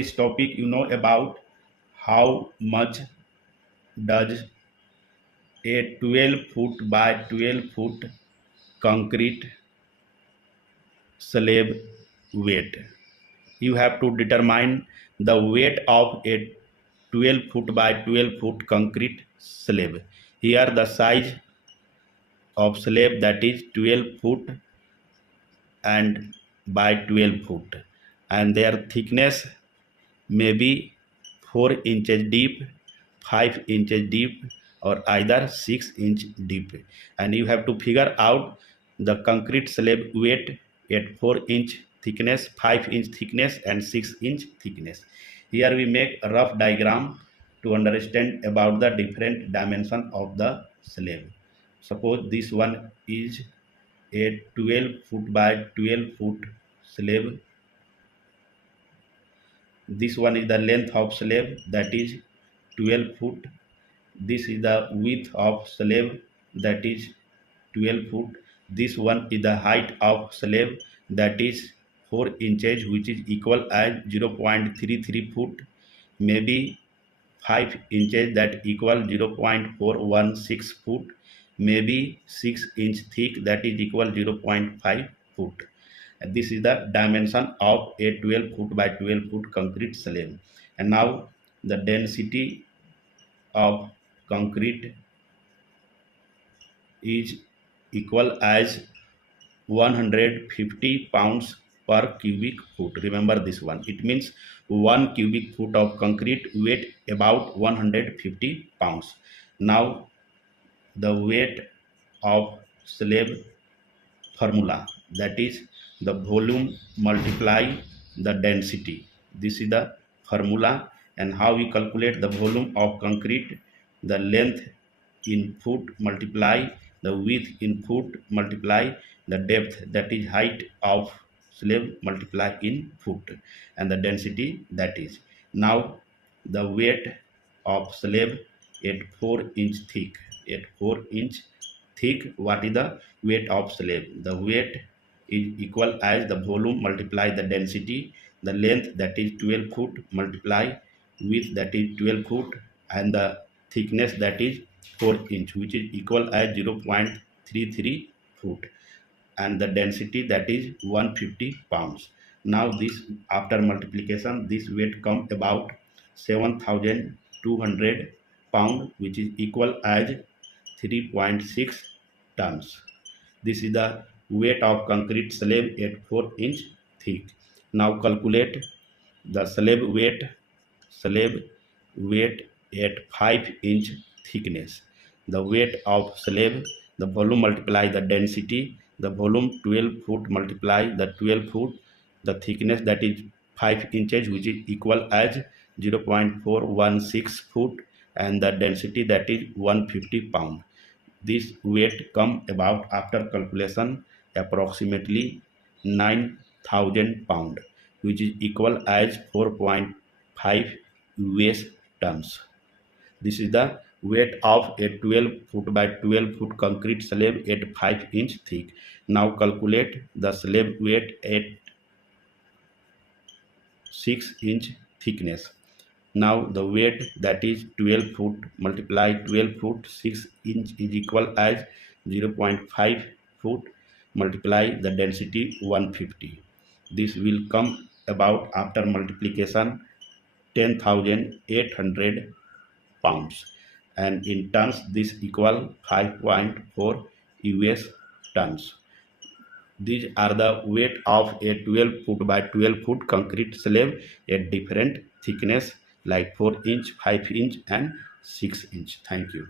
this topic, you know about how much does a 12 foot by 12 foot concrete slab weight. You have to determine the weight of a 12 foot by 12 foot concrete slab. Here the size of slab, that is 12 foot and by 12 foot, and their thickness may be 4 inches deep, 5 inches deep, or either 6 inch deep. And you have to figure out the concrete slab weight at 4 inch thickness, 5 inch thickness, and 6 inch thickness. Here we make a rough diagram to understand about the different dimension of the slab. Suppose this one is a 12 foot by 12 foot slab. This one is the length of slab, that is 12 foot. This is the width of slab, that is 12 foot. This one is the height of slab, that is 4 inches, which is equal as 0.33 foot, maybe 5 inches, that equal 0.416 foot, maybe 6 inch thick, that is equal 0.5 foot. And this is the dimension of a 12 foot by 12 foot concrete slab. And now the density of concrete is equal as 150 pounds per cubic foot. Remember this one. It means 1 cubic foot of concrete weight about 150 pounds. Now the weight of slab formula, that is the volume multiply the density. This is the formula. And how we calculate the volume of concrete? The length in foot multiply the width in foot multiply the depth, that is height of slab multiply in foot, and the density, that is. Now the weight of slab at 4 inch thick. At 4 inch thick, what is the weight of slab? The weight is equal as the volume multiply the density, the length, that is 12 foot, multiply width, that is 12 foot, and the thickness, that is 4 inch, which is equal as 0.33 foot, and the density, that is 150 pounds. Now this, after multiplication, this weight come about 7,200 pound, which is equal as 3.6 tons. This is the weight of concrete slab at 4 inch thick. Now calculate the slab weight at 5 inch thickness. The weight of slab, the volume multiply the density, the volume 12 foot multiply the 12 foot, the thickness, that is 5 inches, which is equal as 0.416 foot, and the density, that is 150 pound. This weight come about after calculation approximately 9,000 pound, which is equal as 4.5 US tons. This is the weight of a 12 foot by 12 foot concrete slab at 5 inch thick. Now calculate the slab weight at 6 inch thickness. Now the weight, that is 12 foot multiply 12 foot 6 inch, is equal as 0.5 foot multiply the density 150. This will come about after multiplication 10,800 pounds, and in tons this equal 5.4 US tons. These are the weight of a 12 foot by 12 foot concrete slab at different thickness like 4 inch, 5 inch, and 6 inch. Thank you.